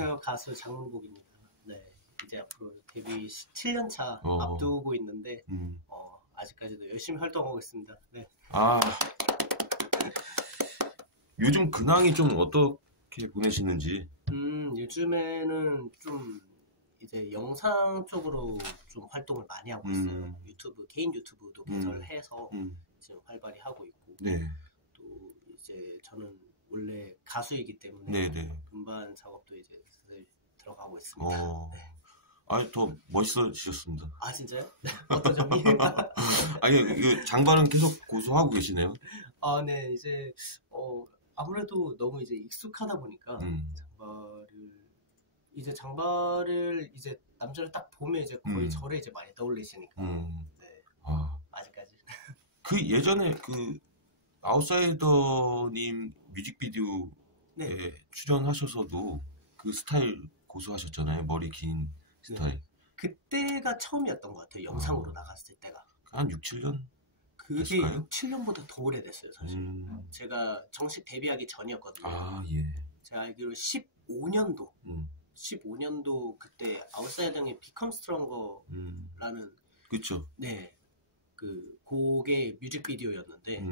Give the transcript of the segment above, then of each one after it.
안녕하세요. 가수 장문국입니다. 네, 이제 앞으로 데뷔 7년 차 앞두고 있는데 아직까지도 열심히 활동하고 있습니다. 네. 아, 요즘 근황이 좀 어떻게 보내시는지? 요즘에는 좀 이제 영상 쪽으로 좀 활동을 많이 하고 있어요. 유튜브, 개인 유튜브도 개설해서 지금 활발히 하고 있고. 네. 또 이제 저는 원래 가수이기 때문에 네네. 음반 작업도 이제 슬슬 들어가고 있습니다. 네. 아니, 더 멋있어지셨습니다. 아, 진짜요? 어떤 점이? 아니, 이거 장발은 계속 고수하고 계시네요. 아, 네, 이제, 아무래도 너무 이제 익숙하다 보니까, 장발을 이제 남자를 딱 보면 이제 거의 저를 이제 많이 떠올리시니까, 네. 아직까지. 그 예전에 그 아웃사이더님 뮤직비디오에 네. 출연하셔서도 그 스타일 고수하셨잖아요. 머리 긴 스타일. 네. 그때가 처음이었던 것 같아요. 영상으로 나갔을 때가. 한 6, 7년? 그게 됐을까요? 6, 7년보다 더 오래됐어요, 사실. 제가 정식 데뷔하기 전이었거든요. 아, 예. 제가 알기로 15년도 그때 아웃사이더의 Become Stronger라는 그쵸. 네, 그 곡의 뮤직비디오였는데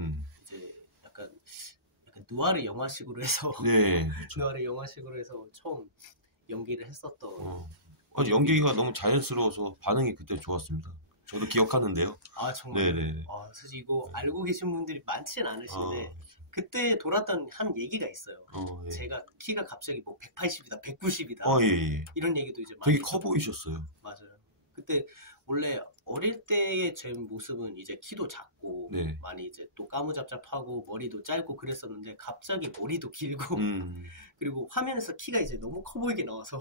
이제 약간 누아르 영화식으로 해서 네, 그쵸. 누아르 영화식으로 해서 처음 연기를 했었던 연기가 너무 자연스러워서 반응이 그때 좋았습니다. 저도 기억하는데요. 아, 정말. 네네. 사실 이거 알고 계신 분들이 많지는 않으신데 그때 돌았던 한 얘기가 있어요. 예. 제가 키가 갑자기 뭐 180이다, 190이다 예. 이런 얘기도 이제 많이 되게 커 보이셨어요. 맞아요. 그때 원래 어릴 때의 제 모습은 이제 키도 작고 네. 많이 이제 또 까무잡잡하고 머리도 짧고 그랬었는데 갑자기 머리도 길고 그리고 화면에서 키가 이제 너무 커 보이게 나와서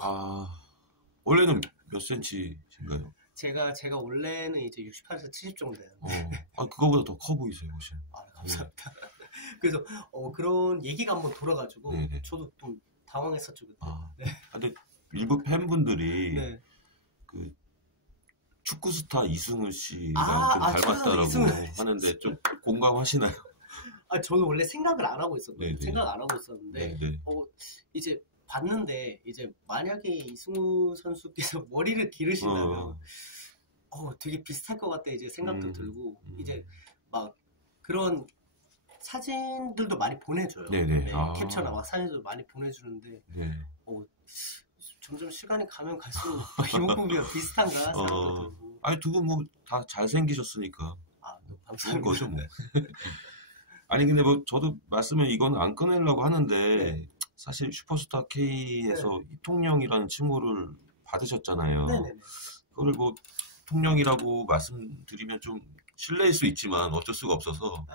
원래는 몇 센치신가요? 제가 원래는 이제 68에서 70 정도 되는데 그거보다 더 커 보이세요, 훨씬. 감사합니다. 그래서 그런 얘기가 한번 돌아가지고 네네. 저도 좀 당황했었죠 그때. 네. 근데 일부 팬분들이 네. 그 축구 스타 이승우 씨랑 좀 닮았다라고 하는데 좀 공감하시나요? 저는 원래 생각을 안 하고 있었거든요. 네네. 생각 안 하고 있었는데 네네. 이제 봤는데 이제 만약에 이승우 선수께서 머리를 기르신다면 되게 비슷할 것 같다 이제 생각도 들고 이제 막 그런 사진들도 많이 보내줘요. 네네. 캡처나 막 사진도 많이 보내주는데 점점 시간이 가면 갈수록 이목구비가 비슷한가 생각도 들고. 아니 두 분 뭐 다 잘생기셨으니까 좋은 거죠 뭐. 아니 근데 뭐 저도 말씀을 이건 안 꺼내려고 하는데 사실 슈퍼스타 K에서 이통령이라는 칭호를 받으셨잖아요. 네네네. 그걸 뭐 통령이라고 말씀드리면 좀 실례일 수 있지만 어쩔 수가 없어서.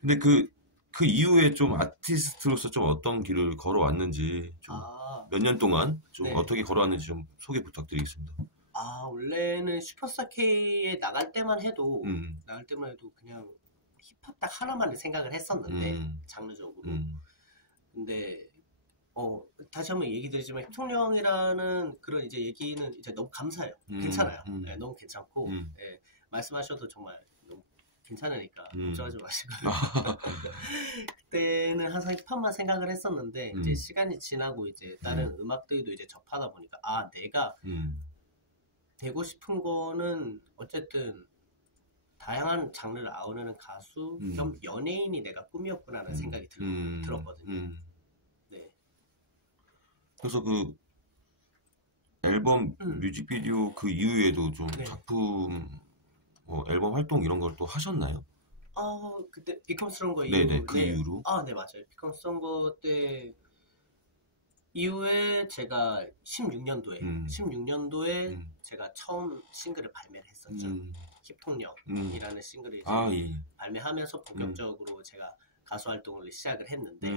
근데 그 이후에 좀 아티스트로서 좀 어떤 길을 걸어왔는지 좀 몇 년 동안 좀 어떻게 걸어왔는지 좀 소개 부탁드리겠습니다. 원래는 슈퍼스타 K에 나갈 때만 해도 그냥 힙합 딱 하나만 생각을 했었는데 장르적으로. 근데 다시 한번 얘기 드리지만 이통령이라는 그런 이제 얘기는 이제 너무 감사해요. 괜찮아요. 네, 너무 괜찮고 말씀하셔도 정말 너무 괜찮으니까 걱정하지 마시고. 그때는 항상 힙합만 생각을 했었는데 이제 시간이 지나고 이제 다른 음악들도 이제 접하다 보니까 내가 되고 싶은 거는 어쨌든 다양한 장르를 아우르는 가수 겸 연예인이 내가 꿈이었구나라는 생각이 들었거든요. 네. 그래서 그 앨범 뮤직비디오 그 이후에도 좀 작품 앨범 활동 이런 걸 또 하셨나요? 그때 Become Stronger 네네, 그 이후로? 네, 맞아요. Become Stronger 때 이후에 제가 16년도에 제가 처음 싱글을 발매를 했었죠. 힙통령이라는 싱글을 이제 발매하면서 본격적으로 제가 가수 활동을 시작을 했는데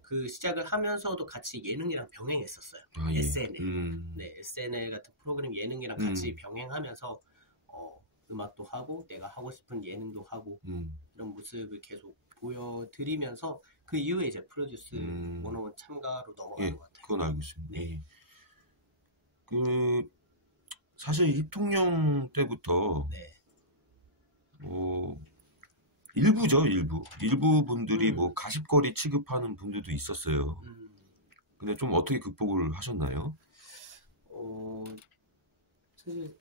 그 시작을 하면서도 같이 예능이랑 병행했었어요. SNL. 네, SNL 같은 프로그램 예능이랑 같이 병행하면서 음악도 하고 내가 하고 싶은 예능도 하고 이런 모습을 계속 보여드리면서 그 이후에 이제 프로듀스 101 참가로 넘어간 것 같아요. 그건 알고 있습니다. 네. 사실 힙통령 때부터 일부 분들이 뭐 가십거리 취급하는 분들도 있었어요. 근데 좀 어떻게 극복을 하셨나요? 사실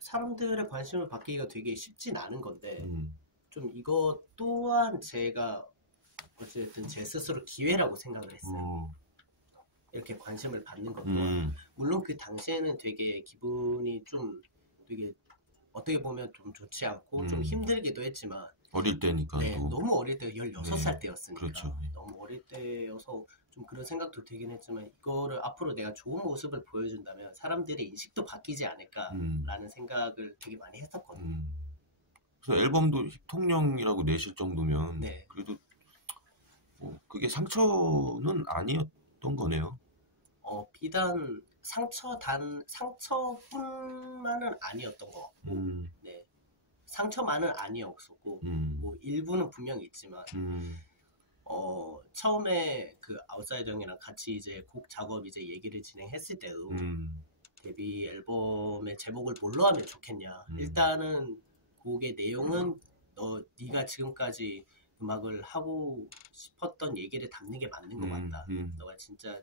사람들의 관심을 받기가 되게 쉽진 않은 건데 좀 이것 또한 제가 어쨌든 제 스스로 기회라고 생각을 했어요. 이렇게 관심을 받는 것 또한 물론 그 당시에는 되게 기분이 좀 되게 어떻게 보면 좀 좋지 않고 좀 힘들기도 했지만 어릴 때니까 네, 너무 어릴 때 16살 때였으니까 그렇죠. 너무 어릴 때여서 좀 그런 생각도 들긴 했지만 이거를 앞으로 내가 좋은 모습을 보여준다면 사람들의 인식도 바뀌지 않을까라는 생각을 되게 많이 했었거든요. 그래서 앨범도 힙통령이라고 내실 정도면 네. 그래도 뭐 그게 상처는 아니었던 거네요. 비단 상처뿐만은 아니었던 거 같고 네. 상처만은 아니었었고 뭐 일부는 분명히 있지만 처음에 그 아웃사이더 형이랑 같이 이제 곡 작업 이제 얘기를 진행했을 때도 데뷔 앨범의 제목을 뭘로 하면 좋겠냐. 일단은 곡의 내용은 네가 지금까지 음악을 하고 싶었던 얘기를 담는 게 맞는 것 같다. 너가 진짜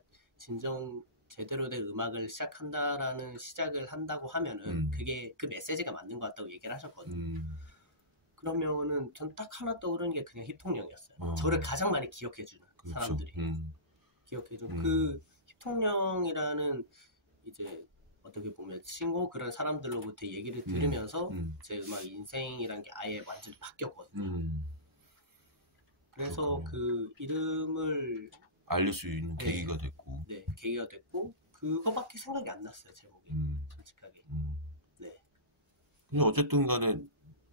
제대로 된 음악을 시작한다라는 시작을 한다고 하면은 그게 그 메시지가 맞는 것 같다고 얘기를 하셨거든요. 그러면은 전 딱 하나 떠오르는 게 그냥 힙통령이었어요. 저를 가장 많이 기억해주는 그렇죠. 사람들이 기억해주는 그 힙통령이라는 이제 어떻게 보면 친구 그런 사람들로부터 얘기를 들으면서 제 음악 인생이란 게 아예 완전히 바뀌었거든요. 그래서 그 이름을 알릴 수 있는 계기가 됐고 네, 계기가 됐고 그거밖에 생각이 안 났어요, 제목이 솔직하게. 네. 근데 어쨌든 간에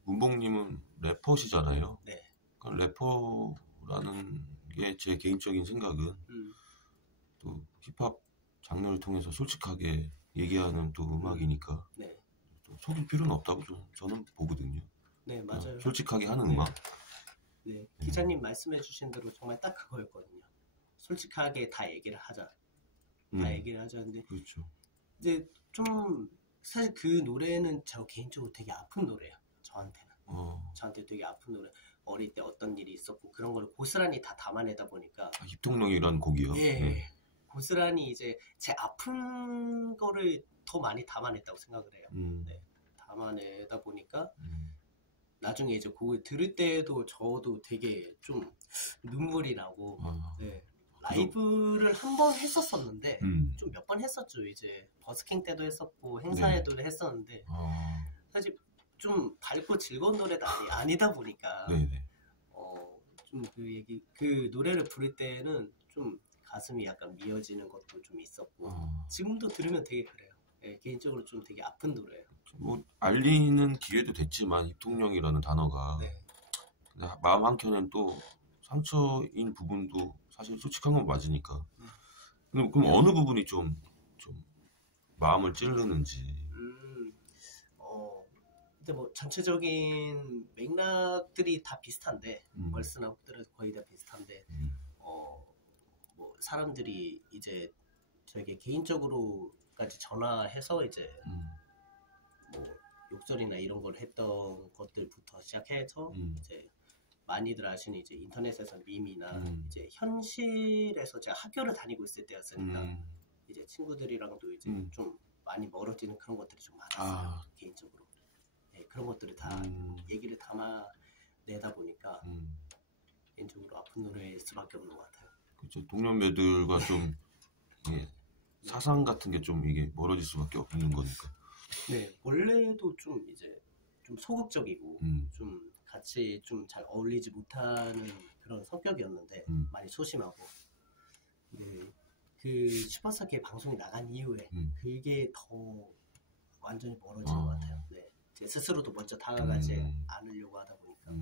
문봉님은 래퍼시잖아요. 네. 그러니까 래퍼라는 게 제 개인적인 생각은 또 힙합 장르를 통해서 솔직하게 얘기하는 또 음악이니까 네. 또 속일 필요는 없다고 저는 보거든요. 네, 맞아요. 솔직하게 하는 음악. 네, 기자님 말씀해주신 대로 정말 딱 그거였거든요. 솔직하게 다 얘기를 하자. 다 얘기를 하자는데. 그렇죠. 근데 좀 사실 그 노래는 저 개인적으로 되게 아픈 노래예요. 저한테는. 저한테 되게 아픈 노래. 어릴 때 어떤 일이 있었고 그런 걸 고스란히 다 담아내다 보니까. 힙통령이라는 곡이요. 예. 고스란히 이제 제 아픈 거를 더 많이 담아냈다고 생각을 해요. 네. 담아내다 보니까 나중에 이제 곡을 들을 때도 저도 되게 좀 눈물이 나고 네. 라이브를 한 번 했었었는데 좀 몇 번 했었죠. 이제 버스킹 때도 했었고 행사에도 했었는데 사실 좀 밝고 즐거운 노래도 아니다 보니까 좀 그 노래를 부를 때는 좀 가슴이 약간 미어지는 것도 좀 있었고 지금도 들으면 되게 그래요. 네, 개인적으로 좀 되게 아픈 노래예요. 뭐 알리는 기회도 됐지만 힙통령이라는 단어가 마음 한켠엔 또 상처인 부분도 사실 솔직한 건 맞으니까. 그럼 어느 부분이 좀 마음을 찌르는지. 근데 뭐 전체적인 맥락들이 다 비슷한데 월스나 곡들은 거의 다 비슷한데 뭐 사람들이 이제 저에게 개인적으로까지 전화해서 이제 뭐 욕설이나 이런 걸 했던 것들부터 시작해서 이제 많이들 아시는 이제 인터넷에서 밈이나 이제 현실에서 제가 학교를 다니고 있을 때였으니까 이제 친구들이랑도 이제 좀 많이 멀어지는 그런 것들이 좀 많았어요. 개인적으로. 네, 그런 것들을 다 얘기를 담아내다 보니까 개인적으로 아픈 노래일 수밖에 없는 것 같아요. 그렇죠. 동년배들과 좀 사상 같은 게 좀 이게 멀어질 수밖에 없는 거니까. 네, 원래도 좀 이제 좀 소극적이고 좀 같이 좀 잘 어울리지 못하는 그런 성격이었는데 많이 소심하고 그 슈퍼스타K 방송이 나간 이후에 그게 더 완전히 멀어진 것 같아요. 네, 제 스스로도 먼저 다가가지 않으려고 하다 보니까.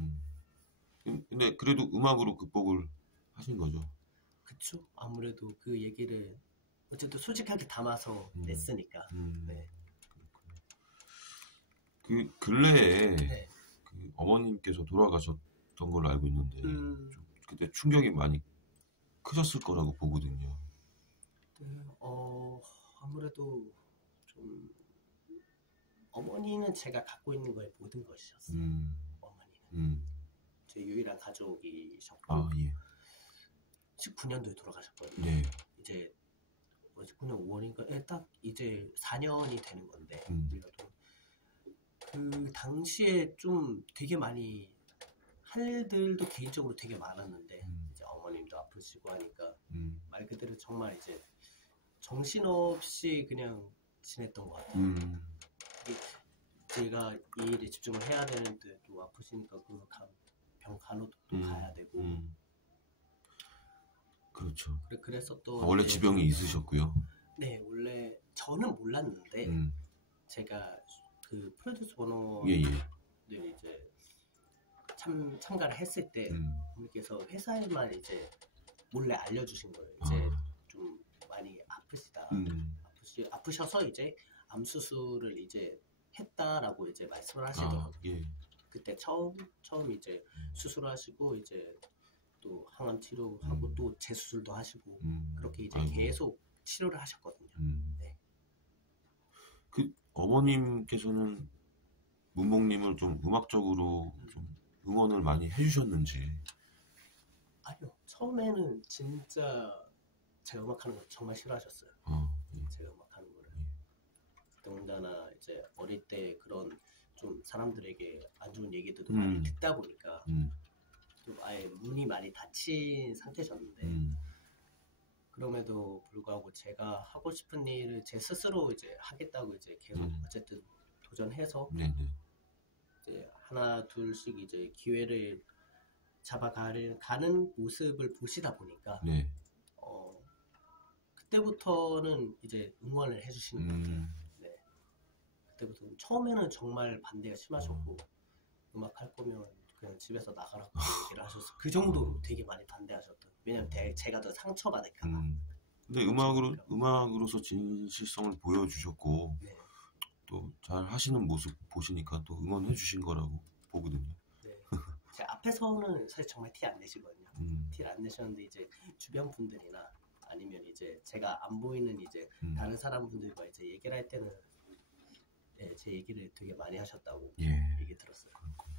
근데 그래도 음악으로 극복을 하신 거죠? 그쵸. 아무래도 그 얘기를 어쨌든 솔직하게 담아서 냈으니까. 네. 그 근래에 그 어머님께서 돌아가셨던 걸로 알고 있는데 좀 그때 충격이 많이 크셨을 거라고 보거든요. 네, 아무래도 좀 어머니는 제가 갖고 있는 거의 모든 것이었어요. 어머니는 제 유일한 가족이셨고 19년도에 돌아가셨거든요. 이제 그냥 5월이니까 딱 이제 4년이 되는 건데 우리가 또 그 당시에 좀 되게 많이 할 일들도 개인적으로 되게 많았는데 이제 어머님도 아프시고 하니까 말 그대로 정말 이제 정신없이 그냥 지냈던 것 같아요. 제가 이 일에 집중을 해야 되는데 또 아프시니까 그 병 간호도 또 가야 되고. 그렇죠. 그래서 또 원래 지병이 있으셨고요. 네, 원래 저는 몰랐는데 제가 그 프로듀스 번호를 이제 참가를 했을 때 어머니께서 회사에만 이제 몰래 알려주신 거예요. 이제 좀 많이 아프시다. 아프셔서 이제 암 수술을 이제 했다라고 이제 말씀을 하시더라고요. 그때 처음 이제 수술하시고 이제 또 항암 치료하고 또 재수술도 하시고 그렇게 이제 계속 치료를 하셨거든요. 네. 그 어머님께서는 문봉님을 좀 음악적으로 좀 응원을 많이 해주셨는지. 아니요. 처음에는 진짜 제가 음악하는 걸 정말 싫어하셨어요. 제가 음악하는 거를. 더군다나 이제 어릴 때 그런 좀 사람들에게 안 좋은 얘기들도 많이 듣다 보니까 좀 아예 문이 많이 닫힌 상태셨는데 그럼에도 불구하고 제가 하고 싶은 일을 제 스스로 이제 하겠다고 이제 계속 어쨌든 도전해서 이제 하나 둘씩 이제 기회를 잡아가는 모습을 보시다 보니까 그때부터는 이제 응원을 해주시는 것 같아요. 네. 그때부터 처음에는 정말 반대가 심하셨고 음악 할 거면 그냥 집에서 나가라고 얘기를 하셔서 그 정도로 되게 많이 반대하셨던. 왜냐면 제가 더 상처받을까 봐. 근데 음악으로서 진실성을 보여주셨고 또 잘 하시는 모습 보시니까 또 응원해 주신 거라고 보거든요. 네. 제 앞에서는 사실 정말 티 안 내시거든요. 티를 안 내셨는데 이제 주변 분들이나 아니면 이제 제가 안 보이는 이제 다른 사람분들과 이제 얘기를 할 때는 제 얘기를 되게 많이 하셨다고 얘기 들었어요. 그렇군요.